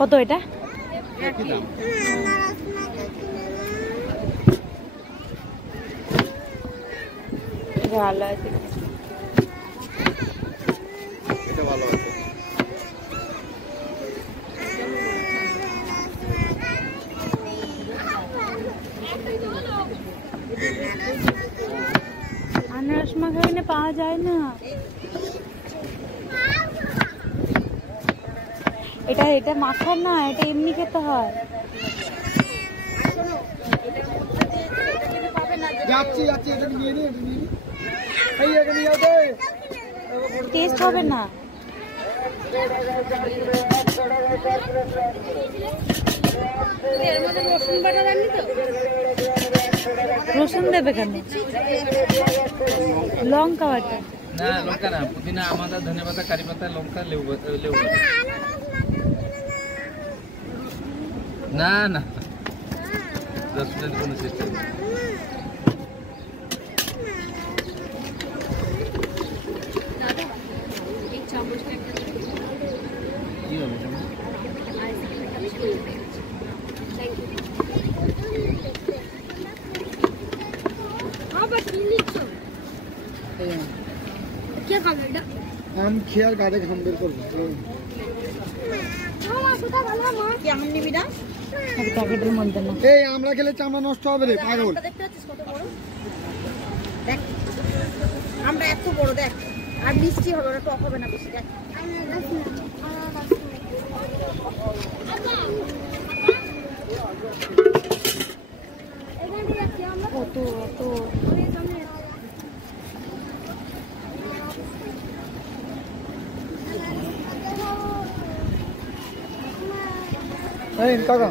কত এটা? ভালো আছে, এটা ভালো আছে। আনারস মাখা এখানে পাওয়া যায় না। এটা এটা মাখার না, এটা এমনি খেতে হয়। যাচ্ছি যাচ্ছি, এটা নিয়ে নি, এটা নিয়ে নি। এই এখানে যাও তো, টেস্ট হবে না। রসুন দেবে কেন? লঙ্কা বাটা না, লঙ্কা না, পুদিনা, আমাদা, ধনে পাতা, কারি পাতা, লঙ্কা, লেবু না না, রসুনের কোনো সিস্টেম নেই। কি হবে আম খেয়াল গাড়ে ঘাম বের করবো। প্যাকেটের মধ্যে না। এই আমরা খেলে চামড়া নষ্ট হবে রে পাগল। আমরা এত বড় দেখ, আর মিষ্টি হবে না, টক হবে না বেশি। দেখ কত কত এই কাকা